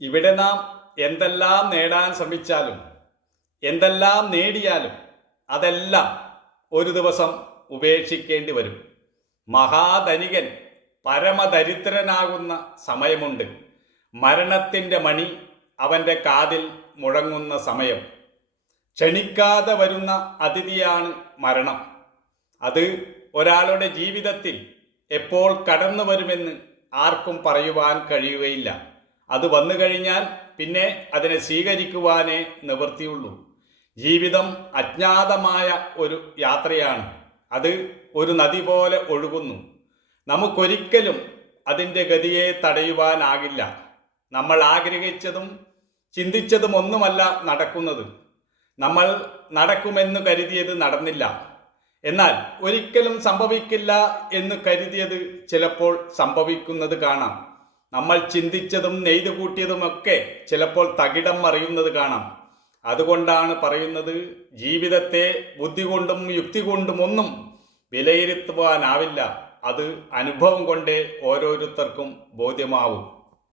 ഇവിടെ നാം എന്തെല്ലാം നേടാൻ ശ്രമിച്ചാലും എന്തെല്ലാം നേടിയാലും അതെല്ലാം ഒരു ദിവസം ഉപേക്ഷിക്കേണ്ടി വരും. മഹാധനികൻ പരമദരിദ്രനാകുന്ന സമയമുണ്ട്. മരണത്തിൻ്റെ മണി അവൻ്റെ കാതിൽ മുഴങ്ങുന്ന സമയം. ക്ഷണിക്കാതെ വരുന്ന അതിഥിയാണ് മരണം. അത് ഒരാളുടെ ജീവിതത്തിൽ എപ്പോൾ കടന്നു വരുമെന്ന് ആർക്കും പറയുവാൻ കഴിയുകയില്ല. അത് വന്നു കഴിഞ്ഞാൽ പിന്നെ അതിനെ സ്വീകരിക്കുവാനേ നിവൃത്തിയുള്ളൂ. ജീവിതം അജ്ഞാതമായ ഒരു യാത്രയാണ്. അത് ഒരു നദി പോലെ ഒഴുകുന്നു. നമുക്കൊരിക്കലും അതിൻ്റെ ഗതിയെ തടയുവാനാകില്ല. നമ്മൾ ആഗ്രഹിച്ചതും ചിന്തിച്ചതും ഒന്നുമല്ല നടക്കുന്നത്. നമ്മൾ നടക്കുമെന്ന് കരുതിയത് നടന്നില്ല. എന്നാൽ ഒരിക്കലും സംഭവിക്കില്ല എന്ന് കരുതിയത് ചിലപ്പോൾ സംഭവിക്കുന്നത് കാണാം. നമ്മൾ ചിന്തിച്ചതും നെയ്തു കൂട്ടിയതുമൊക്കെ ചിലപ്പോൾ തകിടം മറിയുന്നത് കാണാം. അതുകൊണ്ടാണ് പറയുന്നത്, ജീവിതത്തെ ബുദ്ധി കൊണ്ടും യുക്തി കൊണ്ടും ഒന്നും വിലയിരുത്തുവാനാവില്ല. അത് അനുഭവം കൊണ്ടേ ഓരോരുത്തർക്കും ബോധ്യമാവും.